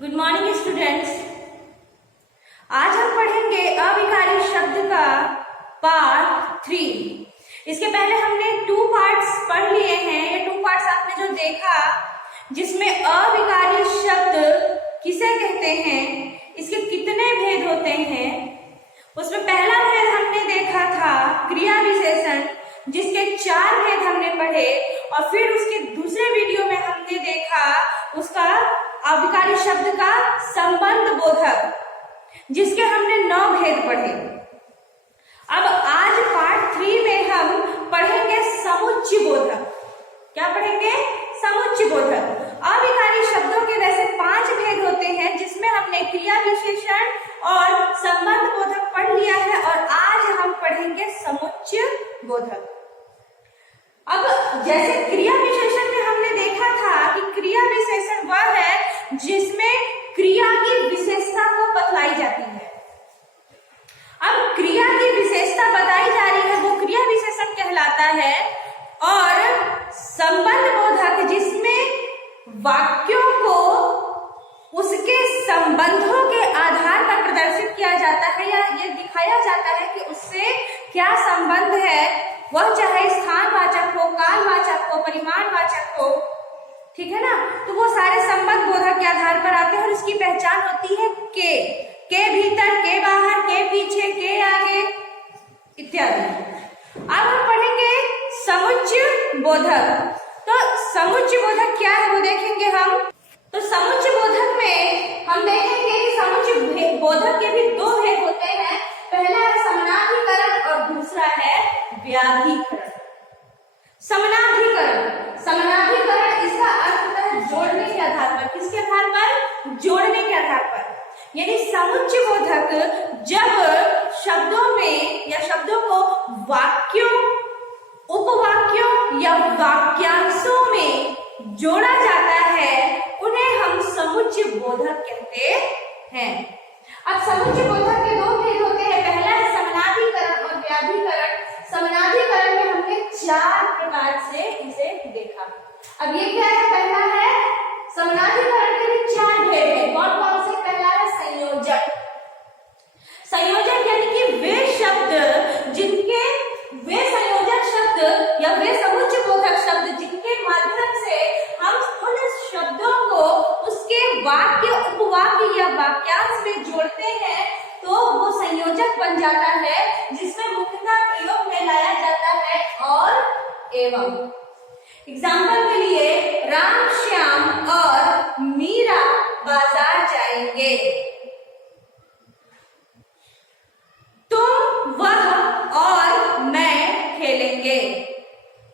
Good morning students. आज हम पढ़ेंगे अविकारी शब्द का पार्ट 3। इसके पहले हमने 2 पार्ट्स पढ़ लिए हैं। ये 2 पार्ट्स आपने जो देखा जिसमें अविकारी शब्द किसे कहते हैं, इसके कितने भेद होते हैं, उसमें पहला भेद हमने देखा था क्रिया विशेषण, जिसके 4 भेद हमने पढ़े। और फिर उसके दूसरे वीडियो में हमने देखा उसका अविकारी शब्द का संबंध बोधक, जिसके हमने 9 भेद पढ़े। अब आज पार्ट 3 में हम पढ़ेंगे समुच्चय बोधक। क्या पढ़ेंगे? समुच्चय बोधक। अविकारी शब्दों के वैसे 5 भेद होते हैं, जिसमें हमने क्रिया विशेषण और संबंध बोधक पढ़ लिया है, और आज हम पढ़ेंगे समुच्चय बोधक। अब जैसे क्रिया विशेषण में हमने देखा था कि क्रिया विशेषण वह है जिसमें क्रिया की विशेषता को बतलाई जाती है। अब क्रिया की विशेषता बताई जा रही है, वो क्रिया विशेषण कहलाता है। और संबंध बोधक जिसमें वाक्यों को उसके संबंधों के आधार पर प्रदर्शित किया जाता है, या ये दिखाया जाता है कि उससे क्या संबंध है, वह चाहे स्थानवाचक हो, कालवाचक हो, परिमाणवाचक हो, ठीक है ना। तो वो सारे संबंध बोधक के आधार पर आते हैं और इसकी पहचान होती है के भीतर, के बाहर, के पीछे, के आगे इत्यादि। अब हम पढ़ेंगे समुच्चय बोधक। तो समुच्चय बोधक क्या है वो देखेंगे हम। तो समुच्चय बोधक में हम देखेंगे कि समुच्चय बोधक के भी 2 भेद होते हैं। पहला है समानाधिकरण और दूसरा है व्याधिकरण। समानाधिकरण इसका अर्थ होता है जोड़ने के आधार पर। किसके आधार पर? जोड़ने के आधार पर। यानी समुच्चय बोधक जब शब्दों में या शब्दों को वाक्यों, उपवाक्यों या वाक्यांशों में जोड़ा जाता है, उन्हें हम समुच्चय बोधक कहते हैं। अब समुच्चय बोधक के 2 भेद होते हैं। पहला है समानाधिकरण और व्याधिकरण। समानाधिकरण में हमने 4 प्रकार से इसे देखा। अब ये क्या है? पहला है समानाधिकरण के भी 4 भेद हैं। कौन कौन से? पहला है संयोजक। संयोजक यानी कि वे शब्द जिनके, वे संयोजक शब्द या वे समुच्चय बोधक शब्द जिनके माध्यम से हम उन शब्दों को उसके वाक्य, उपवाक्य या वाक्यांश में जोड़ते हैं, तो वो संयोजक बन जाता है, जिसमें मुख्यतः प्रयोग में लाया जाता है और एवं। एग्जाम्पल के लिए, राम, श्याम और मीरा बाजार जाएंगे। तुम, वह और मैं खेलेंगे।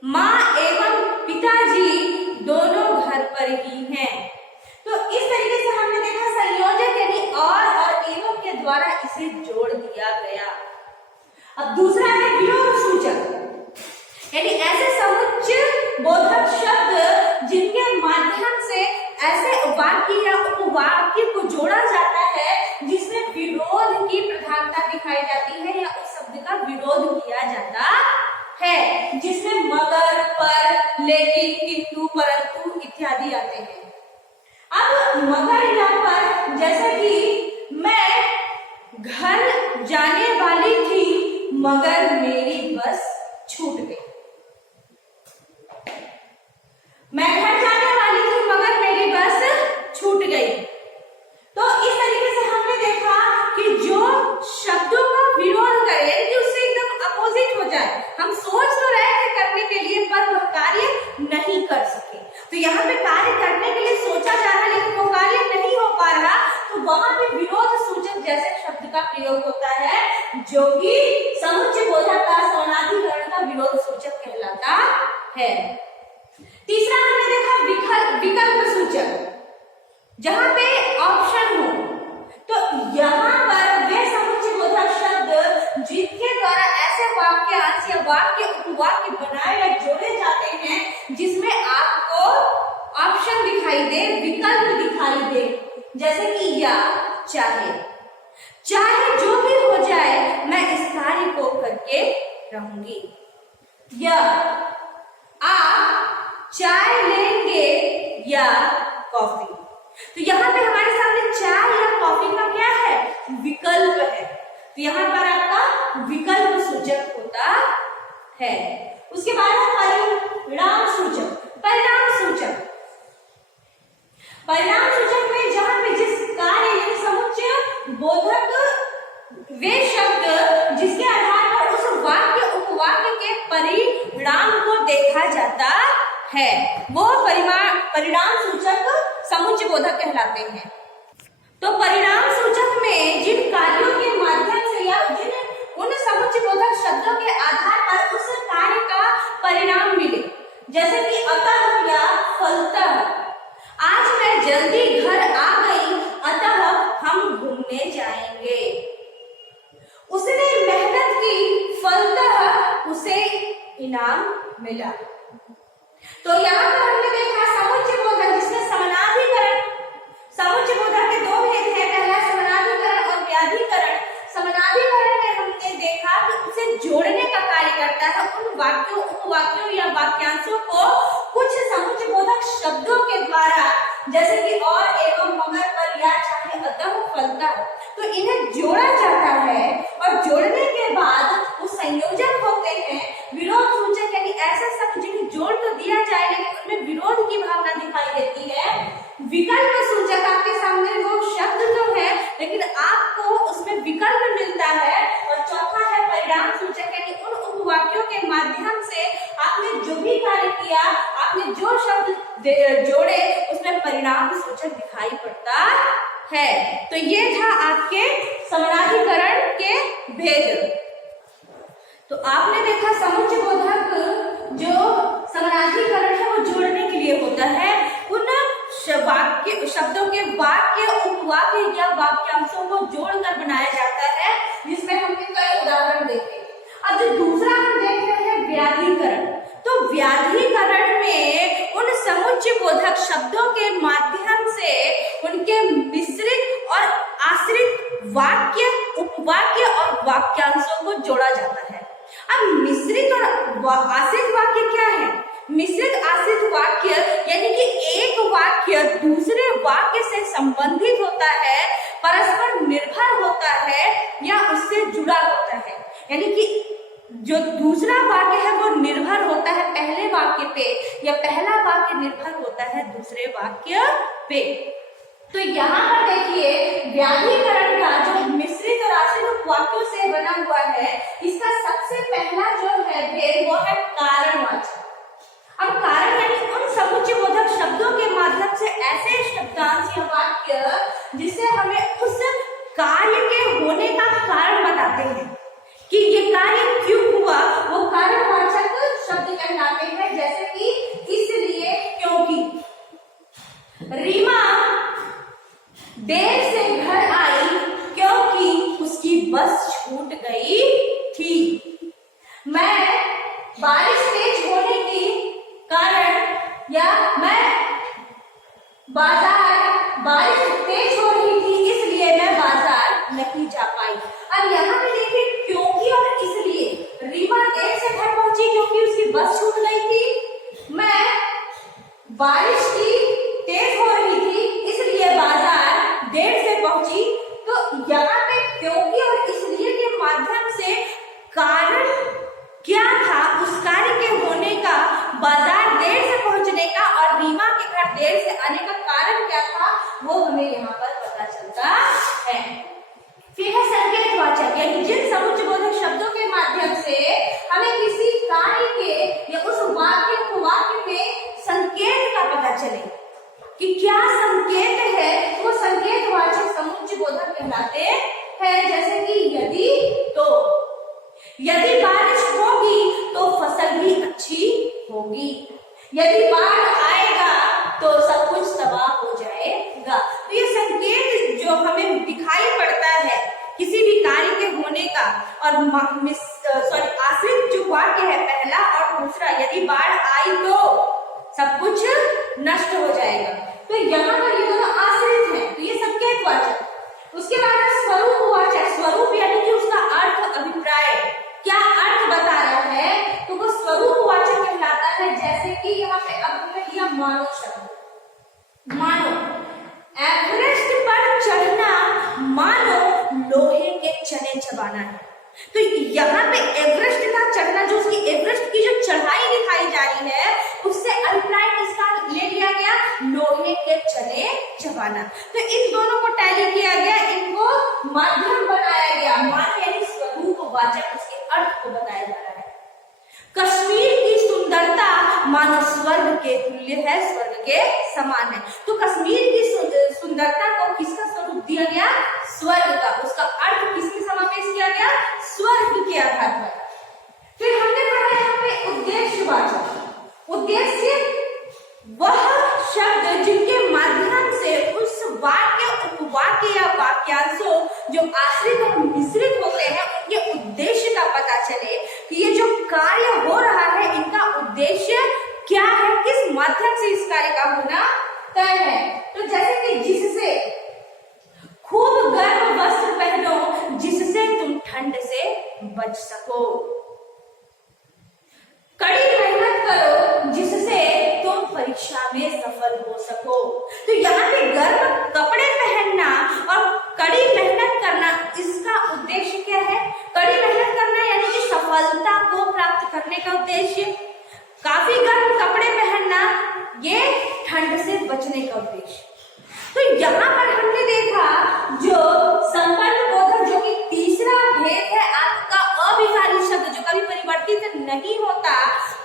माँ एवं पिताजी दोनों घर पर ही हैं। तो इस तरीके से हमने देखा संयोजक यानी और एवं के द्वारा इसे जोड़ दिया गया। अब दूसरा है विरोध सूचक, यानी ऐसे समुच्चय बोधक शब्द जिनके माध्यम से ऐसे वाक्य या उपवाक्य को जोड़ा जाता है जिसमें विरोध की प्रधानता दिखाई जाती है, या उस शब्द का विरोध किया जाता है, जिसमें मगर, पर, लेकिन, किंतु, परंतु इत्यादि आते हैं। अब मगर यहाँ पर, जैसे कि मैं घर जाने वाली थी मगर मेरी बस छूट गई। मैं घर जाने वाली थी मगर मेरी बस छूट गई। तो इस तरीके से हमने देखा कि जो शब्दों का विरोध करे, कि उससे एकदम अपोजिट हो जाए, हम सोच तो रहे थे करने के लिए पर वह कार्य नहीं कर सके। तो यहाँ पे कार्य करने के लिए सोचा जा रहा लेकिन वो कार्य नहीं हो पा रहा, तो वहां पे विरोध सूचक जैसे शब्द का प्रयोग होता है, जो कि समुच्चय बोधक का, समानाधिकरण का विरोध सूचक कहलाता है। तीसरा हमने देखा विकल्प सूचक, जहां पे ऑप्शन हो। तो यहाँ पर वे समुच्चय बोधक शब्द जिनके द्वारा ऐसे वाक्यांश या वाक्य, उपवाक्य बनाए या जोड़े जाते हैं जिसमें आपको ऑप्शन दिखाई दे, विकल्प दिखाई दे, जैसे कि या, चाहे। चाहे जो भी हो जाए मैं इस कार्य को करके रहूंगी। या आप चाय लेंगे या कॉफी। तो यहाँ पे हमारे सामने विकल्प है, तो यहाँ पर आपका विकल्प सूचक होता है। उसके बाद है परिणाम सूचक। परिणाम सूचक में जहां पे जिस कार्य यानी समुच्चय बोधक वे शब्द जिसके आधार पर उस वाक्य उपवाक्य के परिणाम को देखा जाता है, वो परिणाम सूचक समुच्चय बोधक कहलाते हैं। तो परिणाम सूचक में जिन कार्यों के माध्यम से या जिन उन समुच्चय बोधक शब्दों के आधार पर उस कार्य का परिणाम मिले, जैसे कि अतः या फलतः। आज मैं जल्दी घर आ गई, अतः हम घूमने जाएंगे। उसने मेहनत की, फलतः उसे इनाम मिला। तो यहाँ पर हमने देखा समुच्चय बोधक जिसमें समानाधिकरण, समुच्चय बोधक के दो भेद हैं, पहला समानाधिकरण और व्याधिकरण। समानाधिकरण में हमने देखा कि उसे जोड़ने का कार्य करता है, उन वाक्यों उपवाक्यों या वाक्यांशों को कुछ समुच्चय बोधक शब्दों के द्वारा, जैसे कि और, एवं, मगर, पर, या, चाहे, अतः, फलतः, तो इन्हें जोड़ा जाता है। और जोड़ने के बाद वो संयोजक होते हैं विरोध सूचक, यानी ऐसे शब्द जिन्हें जोड़ तो दिया जाए लेकिन उनमें विरोध की भावना दिखाई देती है। विकल्प सूचक आपके सामने वो शब्द तो है लेकिन आपको उसमें विकल्प मिलता है। और चौथा है परिणाम सूचक, यानी उन उपवाक्यों के माध्यम से आपने जो भी कार्य किया, आपने जो शब्द जोड़े, उसमें परिणाम सूचक दिखाई पड़ता है। तो ये था आपके समानाधिकरण के भेद। तो आपने देखा समुच्चय बोधक जो समानाधिकरण है वो जोड़ने के लिए होता है, उन वाक्य शब्दों के वाक्य उपवाक्य या वाक्यांशों को जोड़कर बनाया जाता है, जिसमें हमने कई उदाहरण देखे। अब जो दूसरा हम देख रहे हैं व्याधिकरण, तो व्याधिकरण में उन समुच्चय बोधक शब्दों के माध्यम से उनके मिश्रित और आश्रित वाक्य उपवाक्य और वाक्यांशों को जोड़ा जाता है। अब मिश्रित और आश्रित वाक्य क्या है? मिश्रित आश्रित वाक्य यानी कि एक वाक्य दूसरे वाक्य से संबंधित होता है, परस्पर निर्भर होता है या उससे जुड़ा होता है, यानी कि जो दूसरा वाक्य है वो निर्भर होता है पहले वाक्य पे या पहला वाक्य निर्भर होता है दूसरे वाक्य पे। तो यहाँ पर देखिए व्याधिकरण का जो मिश्रित और आश्रित वाक्यों से बना हुआ है, इसका सबसे पहला जो है भेद वो है कारणवाचक। अब कारण यानी उन समुच्चय बोधक शब्दों के माध्यम से ऐसे शब्दांश या वाक्य जिससे हमें उस कार्य के होने का कारण बताते हैं कि ये कार्य क्यों हुआ, वो कारणवाचक शब्द कहलाते हैं। जैसे कि इसलिए, क्योंकि। रीमा देर से घर आई क्योंकि उसकी बस छूट गई थी। मैं बारिश तेज होने के कारण या मैं बारिश तेज हो रही थी इसलिए मैं बाजार नहीं जा पाई। अब यहाँ पे देखिए क्योंकि और इसलिए। रीमा देर से घर पहुंची क्योंकि उसकी बस छूट गई थी। मैं बारिश की तेज हो रही थी इसलिए बाजार देर से पहुंची। तो यहाँ पे क्योंकि और इसलिए के माध्यम से कारण क्या था, उस कार्य के होने का, बाजार देर से पहुंचने का और रीमा के घर देर से आने का कारण क्या था, वो हमें यहाँ पर पता चलता है। फिर है संकेतवाचक, यानी जिन समुच्चय बोधक शब्दों के माध्यम से हमें किसी कार्य के या उस वाक्य उपवाक्य में संकेत का पता चले कि क्या संकेत है, वो संकेतवाचक समुच्चय बोधक कहलाते हैं। जैसे कि यदि, तो। यदि बारिश होगी तो फसल भी अच्छी होगी। यदि बाढ़ आएगा तो सब कुछ तबाह हो जाएगा। तो ये संकेत जो हमें दिखाई पड़ता है किसी भी कार्य के होने का, और आश्रित जो वाक्य है पहला और दूसरा, यदि बाढ़ आई तो सब कुछ नष्ट हो जाएगा। तो यहाँ पर ये दोनों आश्रित हैं, तो ये संकेतवाचक। उसके बाद स्वरूपवाचक, स्वरूप यानी कि उसका अर्थ, अभिप्राय, क्या अर्थ बता रहा है, तो वो स्वरूपवाचक कहलाता है। जैसे कि यहाँ पे अब हमने लिया मानो शब्द। मानो एवरेस्ट पर चढ़ना मानो चबाना है। तो यहाँ पे एवरेस्ट का चढ़ना, जो उसकी एवरेस्ट की जो चढ़ाई दिखाई जा रही है, उससे अभिप्राय किसका ले लिया गया? लोहे के चने चबाना। तो इन दोनों को टैली किया गया, इनको माध्यम बनाया गया। मान यानी स्वरूपवाचक, उसके अर्थ को बताया जा रहा है। कश्मीर की सुंदरता मानो स्वर्ग के तुल्य है, स्वर्ग के समान है। तो कश्मीर की सुंदरता को किसका स्वरूप दिया गया? स्वर्ग का। उसका अर्थ किसके समावेश किया गया? स्वर्ग के आधार पर। फिर हमने पढ़ा यहाँ पे उद्देश्यवाचक। उद्देश्य वह शब्द जिनके माध्यम से उस वाक्य, उपवाक्य या वाक्यांशों जो आश्रित और मिश्रित होते हैं, उनके उद्देश्य का पता चले कि ये जो कार्य हो रहा है, इनका उद्देश्य क्या है, किस माध्यम से इस कार्य का होना तय है। तो जैसे कि जिससे, खूब गर्म वस्त्र पहनो जिससे तुम ठंड से बच सको। कड़ी मेहनत करो जिससे तुम परीक्षा में सफल हो सको। तो यहाँ पे गर्म कपड़े पहनना और कड़ी मेहनत करना, इसका उद्देश्य क्या है? कड़ी मेहनत करना यानी कि सफलता को प्राप्त करने का उद्देश्य। काफी गर्म कपड़े पहनना, ये ठंड से बचने का उद्देश्य। तो यहाँ पर हमने देखा जो संबंध बोधक, जो कि तीसरा भेद है आपका अभिकारी शब्द, जो कभी परिवर्तित नहीं होता,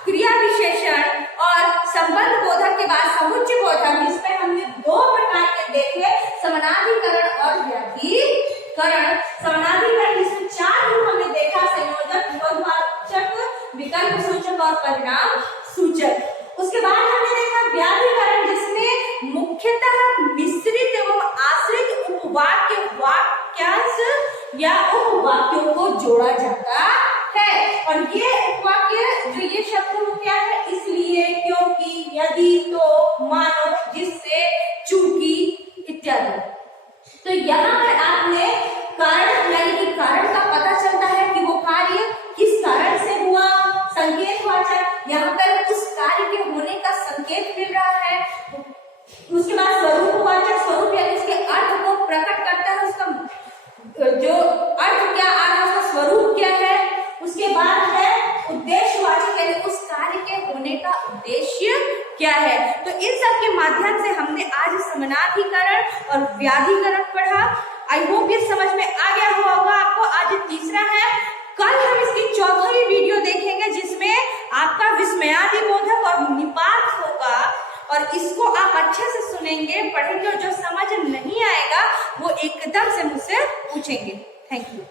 क्रिया विशेषण और संबंध बोधक के बाद समुच्चय बोधक, जिसमें हमने दो प्रकार के देखे, समानाधिकरण और व्याधिकरण। समानाधिकरण जिसमें 4 रूप हमने देखा, संयोजक, विरोधवाचक, विकल्प सूचक और परिणाम सूचक। उसके बाद हमने देखा व्याधिकरण, जिसमें मुख्यतः मिश्रित एवं आश्रित उपवाक्य, वाक्यांश या उपवाक्यों को जोड़ा जाता है। और ये उपवाक्य, जो ये शब्द वो क्या है? इसलिए, क्योंकि, यदि, तो, मानो, जिससे, चूंकि इत्यादि। तो यहाँ पर आपने कारण यानी कि कारण का पता चलता है कि वो कार्य किस कारण से हुआ। संकेतवाचक, यहाँ पर उस कार्य के होने का संकेत मिल रहा है। उसके बाद स्वरूपवाचक, स्वरूप यानी उसके अर्थ को प्रकट करता है, उसका जो अर्थ क्या आ रहा है, उसका स्वरूप क्या है। उसके बाद है उद्देश्यवाचक, यानी उस कार्य के होने का उद्देश्य क्या है। तो इन सब के माध्यम से हमने आज समानाधिकरण और व्याधिकरण पढ़ा। आई होप ये समझ में आ गया होगा आपको। आज तीसरा है, कल हम इसकी चौथी वीडियो देखेंगे, जिसमें आपका विस्मयादिबोधक और निपात होगा, और इसको आप अच्छे से सुनेंगे, पढ़ेंगे, और जो समझ नहीं आएगा वो एकदम से मुझसे पूछेंगे। Thank you.